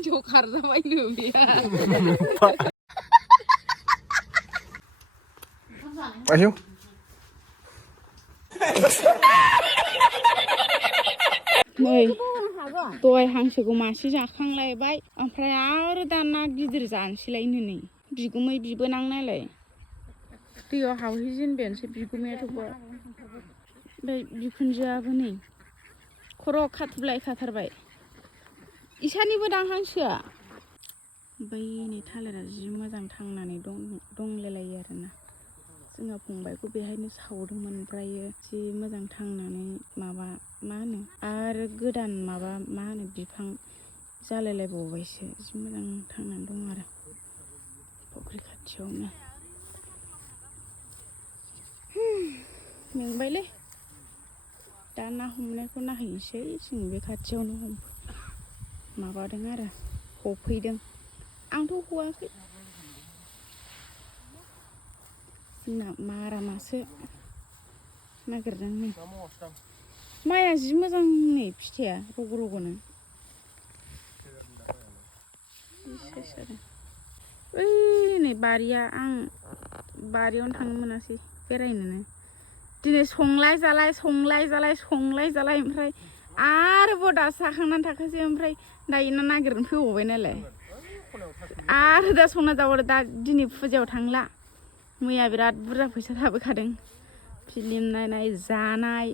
Jokar sama ini dia. Ayo. नै दहाय हांसोखौ मासे जाखांलायबाय ओमफ्राय आरो दाना गिदिर जानोसैलायनो नै बिगुमै बिबोनां नालाय दैयाव हावहैजेनबायानोसै बिगुमैयाथ' ओमफ्राय बिखुनजोआबो नै खर' खाथुबलायखाथारबाय इसानिबो दां हांसोआ ओमफ्राय नै थालिरा जि मोजां थांनानै दंलायलायो आरोना जोंहा फंबायखौ बेहायनो सावदोंमोन ओमफ्रायो जि मोजां थांनानै माबा मा होनो आरो गोदान माबा मा होनो बिफां जालायलायबावबायसो जि मोजां थांनानै दं आरो फुख्रि खाथियावनो मेंबायलै दा ना हमनायखौ नायहैनोसै जों बे खाथियावनो माबादों आरो हफैदों आंथ' हवाखै जोंना मारामासो नागिरदों नै माइआ जि मोजां नै फिथाइया रग' रग'नो ओइ नै बारिया आं बारियावनो थांनो मोनासै बेरायनोनो दिनै संलाय जालाय ओमफ्राय आरोबाव दासो जाखांनानै थाखासै ओमफ्राय दायो ना नागिरनो फैबावबाय नालाय आरो दा संना जाबावदो दा दिनै फुजायाव थांला मैया बिराद बुरजा फैसा थाबोखादों फिल्म नायनाय जानाय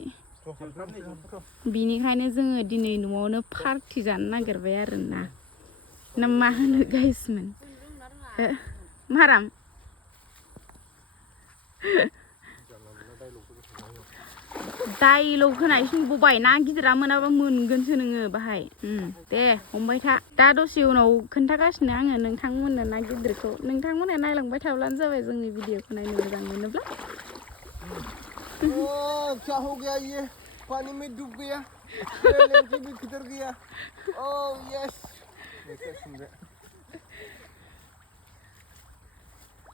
बिनिखायनो जोङो दिनै न'आवनो पार्टि जानो नागिरबाय आरोना ना मा होनो गाइसमोन माराम डाइलग होनायसो नुबावबाय ना गिदिरा मोनाबा मोनगोनसो नोङो बाहाय दे हमबाय था दा दसे उनाव खोन्थागासिनो आङो नोंथांमोननो ना गिदिरखौ नोंथांमोना नायलांबाय थाब्लानो जाबाय जोंनि भिडिअखौ नायनो मोजां मोनोब्ला क्या हो गया ये पानी में डूब गया लड़की भी किधर गया ओह यस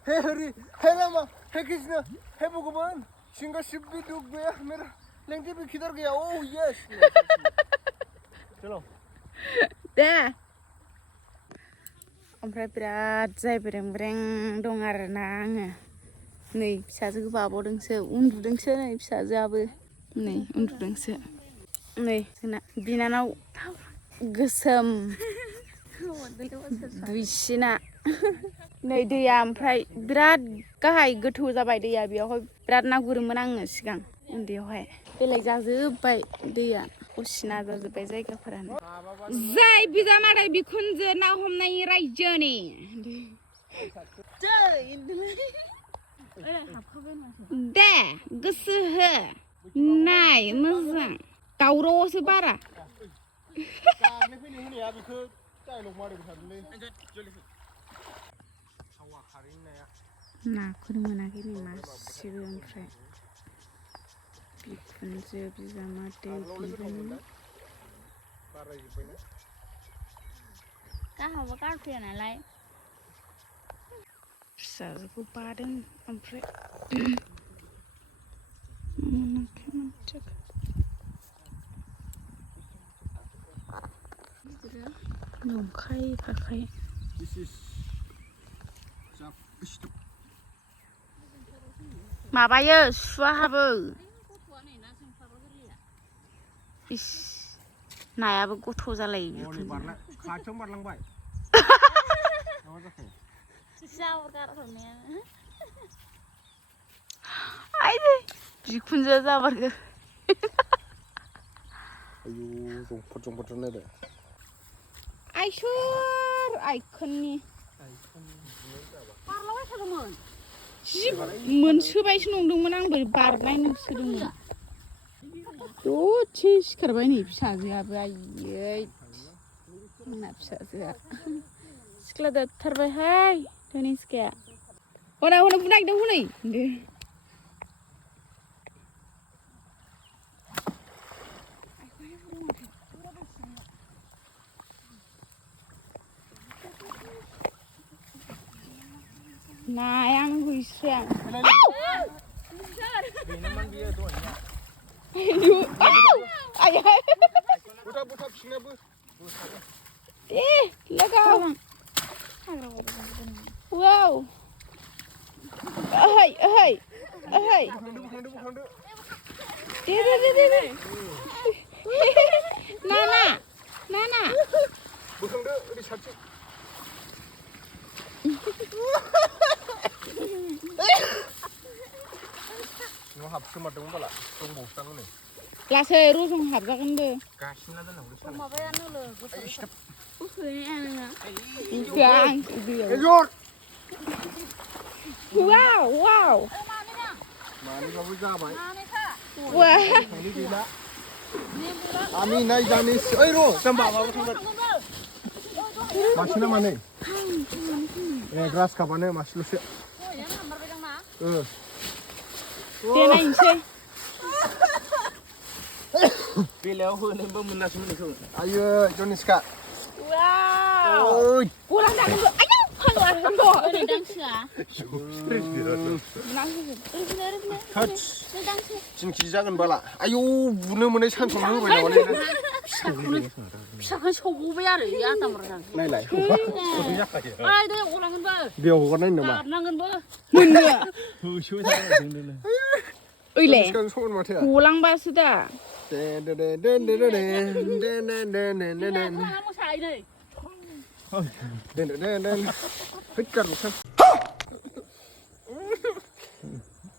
हे हरि हे रामा हे कृष्ण हे भगवान सिंगा शिप भी डूब गया मेरा लड़की भी किधर गया ओह यस चलो दे ओमफ्राय बिराद जायब्रें दं आरोना आङो नै फिसाजोखौ बाबावदोंसो उन्दुदोंसो नै फिसाजोआबो नै उन्दुदोंसो नै जोंना बिनानाव गोसोम दुइसिना नै दैया ओमफ्राय बिराद गाहाय गोथौ जाबाय दैया बेयावहाय बिराद ना गुरोमोन आङो सिगां उन्दैयावहाय बेलेग जाजोब्बाय दैया असिना जाजोब्बाय जायगाफोरानो जाय बिजामादै बिखुनजो ना हमनायनि रायजोनि दे गोसो हो नाय मोजां दावरावसो बारा नाखौनो मोनाखै नै मासेबो ओमफ्राय बिखुनजो बिजामादै बिबोनां गाहाबो गारफैया नालाय फिसाजोखौ बादों ओमफ्राय नंखाय फाखाय माबायो सुवा हाबो इस नायाबो गथ' जालायो खाथियावनो बारलांबाय बिखुनजोआ जाबारगो आयु जंफर नायदो आइसोर आइखोननि बारलांबाय थादोंमोन जि मोनसोबायसो नंदोंमोन आंबो बारनाय नुसोदोंमोन दसे सिखारबाय नै फिसाजोआबो आयै आंना फिसाजोआ सिख्ला देरथारबायहाय धनिस्काया हनै बुनो नागिरदों हनै नायां हुइस्रां आया बोथाबफिनाबो दे लगाव वाव ओहै ओहै ओहै बोखांदो दे नाना बोखांदो ओरै साबसिन सिङाव हाबसोमारदोंमोन बाला दंबावोसो नै लासै रजं हाबजागोनबो गासिना दोननांगौ माबायानो लो वाव मानैबाबो जाबाय वाह थांनो गैला आमी नाय जानिस ओइ र' जाम्बा माबा थांगोन मासेना मानै ए ग्रास कापानो मासेल'सो दे नायनोसै बेलायाव होनोबो मोनासै मोनखौ आयो जनिसका वाव ओइ गलां जागोनबो आयौ फानवारगोनबो ओरै दांसोआ होत्स 3 केजि जागोन बाला आयौ बुनो मोनै सानसुनो होबाय नामालै फिसाखौ सौबावबाय आरो इयो आदामरा नायलाय ओइ दे गलांगोनबो बेयाव हगारनाय नामा गारनांगोनबो मोननो होसो जागोन ओइले समान माथो गलांबासो दा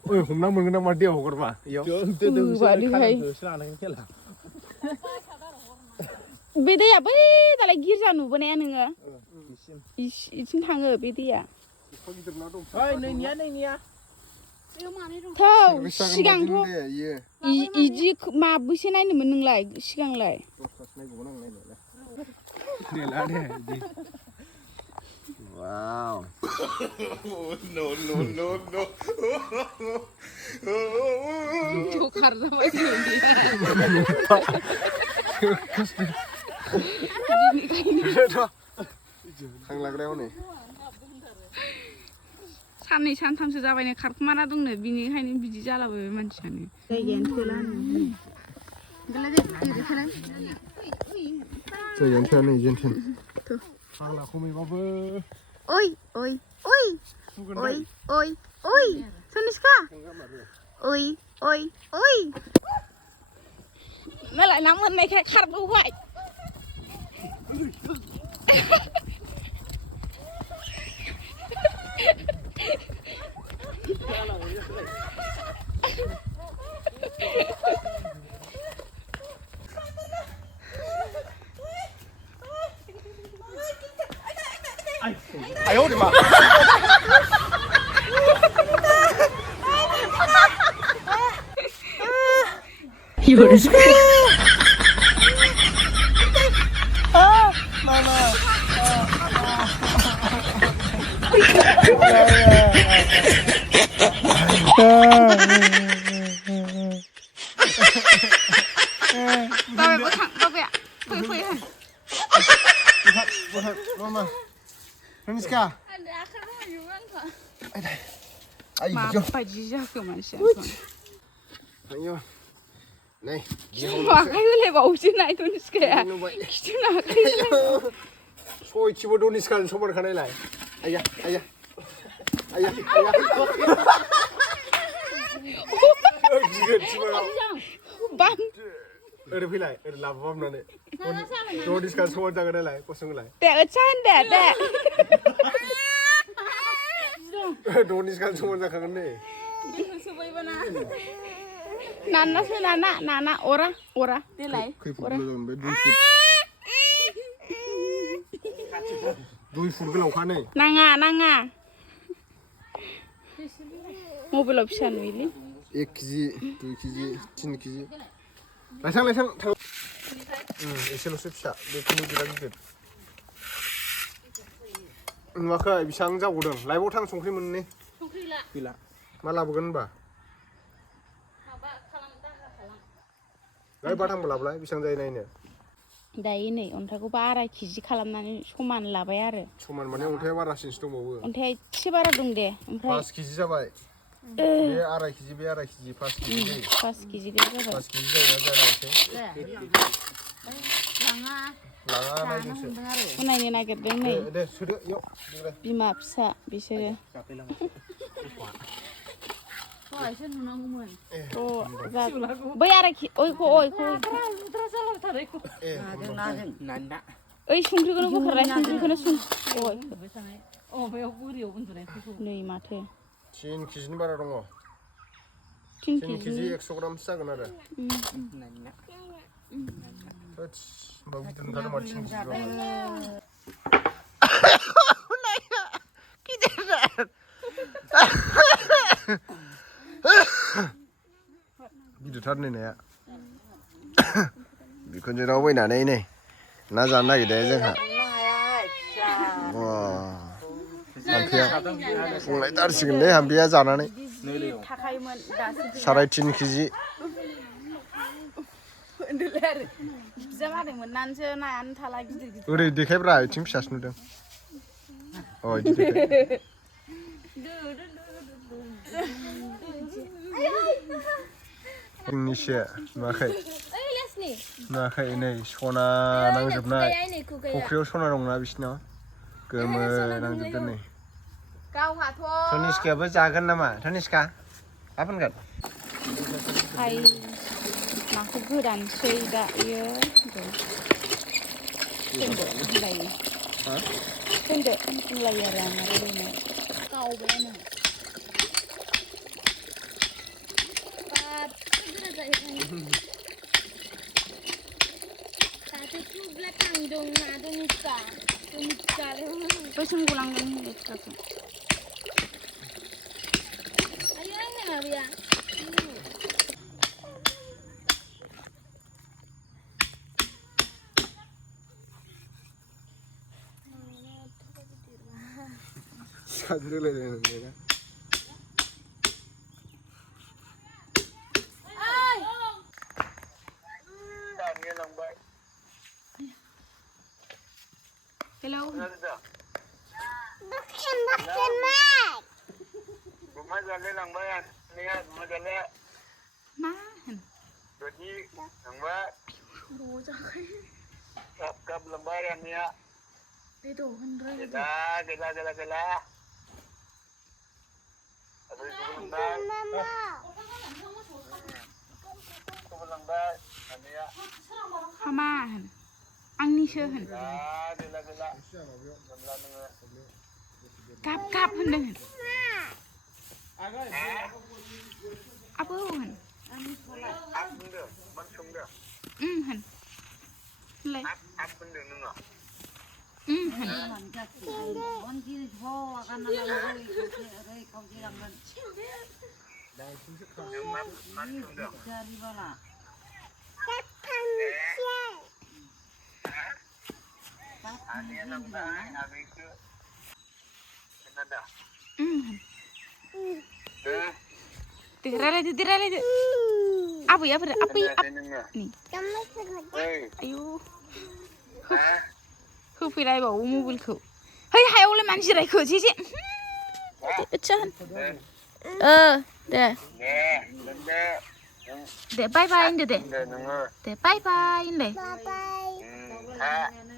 ओइ हमना मोनगोन ना मा दैयाव हगारबा इयाव बे दैया बै दालाय गिर्जा नुबोनाया नोङो इसिम थाङो बे दैया थौ सिगांथ' इदि माबैसे नायनोमोन नोंलाय सिगांलाय Wow. No. Jokar sama dia. थांलाग्रायाव नै साननै सानथामसो जाबायनो खारखुमाना दंनो बिनिखायनो बिदि जालाबाय मानसियानो जायगायानो थोलानो जायगायानो थोआ नै जेनथेन फाग्ला खमैबाबो ओइ सनिस्का ओइ नालाय ना मोननायखाय खारबोबाय哎呦我的妈！有人说。啊，妈妈。Joniska. Mabaji jago manusia. Ayo. Nih. Makai boleh bausin naik Joniska ya. Kita nak kai. Soy cibo Joniska sobar kanai lai. Ayah. Bang. Oरै फैलाय ओरै लाबोबामनानै Joniska sobar जागोन नालाय पसंलाय दे ओचान दे Joniska sobar जाखागोन नै नाना अरा देलाय खैफुट जागोन बे 2 फुट गोलावखा नै नाङा मबाइलाव फिसा नुयोलै 1 केजि 2 केजि 3 केजि लायसां थां एसेल'सो फिसा बेखौनो बिराद गिदिर नुवाखै बेसेबां जाबावदों लायबाव थां संख्रि मोननै गैला मा लाबोगोन होनबा लाय बाथांबो लाबोलाय बेसेबां जायो नायनो दायो नै अन्थाइखौ 2.5 केजि खालामनानै समान लाबाय आरो समान माने अन्थाइया बारासिनसो दंबावो अन्थाइया एसे बारा दं दे ओमफ्राय 5 केजि जाबाय बे 2.5 केजि बे 2.5 केजि 5 केजि 5 केजि जाबाय 5 केजि जायोना जाया लाङा नायदोंसो नायनो नागिरदों नै दे सोदो इयाव बिमा फिसा बिसोरो दहायसो नुनांगौमोन बै आरोखि ओइखौ ओइ संख्रिखौनो बोखारलाय संख्रिखौनो बेयाव बोरियाव उन्दुनायफोरखौ नै माथो 3 केजिनि बारा दङ 3 केजि 100 ग्रामसो जागोन आरो होमबा गिदिर ओंखारदों माथो 3 केजि गिदिरथार नै नाया बिखुनजोनाव फैनानै नै ना जानो नागिरदों जोंहा हाम्फेया फुंलायथारसिगोनलै हाम्फेया जानानै साराय 3 केजि बिजामादैमोन नानसो नायानो थाला गिदिर गिदिर ओरै देखायब्रा आथिं फिसासो नुदों अ इदि देखाय जोंनिसो नुवाखै नै सना नांजोबनाय फुख्रियाव सना दंना बिसिनाव गोमो नांजोबदों नै तनिष्कायाबो जागोन नामा तनिष्का मा फोनगोन नाखौ गोदानसै दा इयो दोनदो होनलायो दोनदो होनलायो आरो आं ओरैनो गावबायानो बैसिम गलांगोन लेथ्राखौ सानदोलायलायनांगौ हेलौ मा होन हामा होन आंनिसो होन गाब गाब होनदों होन आबौ होन होन होनलाय रायलायदो आबैया बोरै आबै आयु होफैलायबावो मबाइलखौ है हायावलाय मानो जिरायखो जेजे दे बाय बाय होनदो दे बाय बाय होनलाय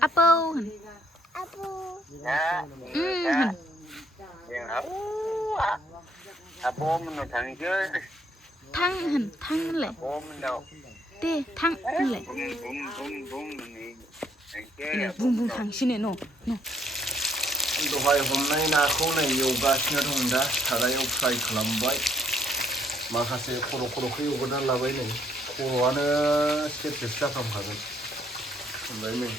आबौ होन होन थां होनलाय दे थां होनलाय बुं थांसिनो न' दहाय हमनाय नाखौ नै एवगासिनो दं दा सारायाव फ्राय खालामबाय माखासे खर'खौ एवगोरनानै लाबाय नै खर'आनो सेरसेसो जाफ्रामखागोन ओमफ्राय नै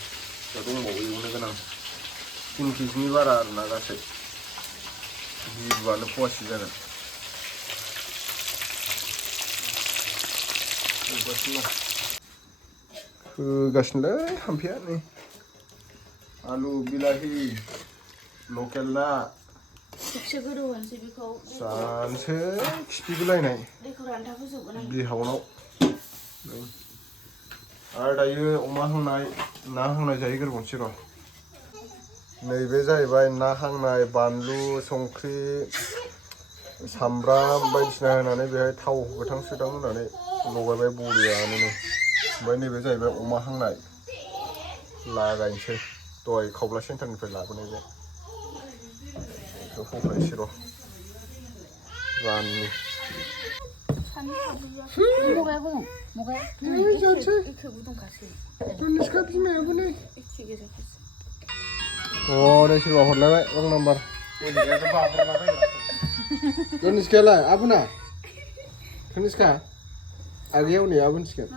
दा दंबावो एवनो गोनां 3 केजिनि बारा आरोना गासै गिबुआनो फवासे जागोन होगासिनोलै हाम्फेया नै आलु बिलाहि लकेल ना जानोसै खिफिगुलायनाय बिहावनाव आरो दायो अमा हांनाय ना हांनाय जाहैग्रोबावनोसै र' नैबे जाहैबाय ना हांनाय बानलु संख्रि सामब्राम बायदिसिना होनानै बेहाय थाव गोथां सोथां होनानै लगायबाय बरियानो ओमफ्राय नैबे जाहैबाय अमा हांनाय लागायनोसै दहाय खावब्ला सेन्टारनिफ्राय लाबोनाय बे बेखौ होफानोसै र' राननि 뭐가야 공? 뭐가야? एखे गुदुंखासै जनिस्का बिमायाबो नै एखे गेजेरखासै नै सोरबा हरलायबाय रं नाम्बार जनिस्कायालाय आबुना जनिस्का आगैयाव नै आबुनसिगोन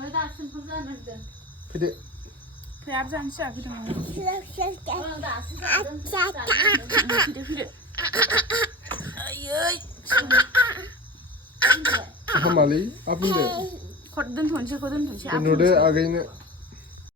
फैदो फै आरो जानोसै आखैदों फैदो आयै हामालै आबुनदो दोनथ'नोसै दोनथ'दो आगैनो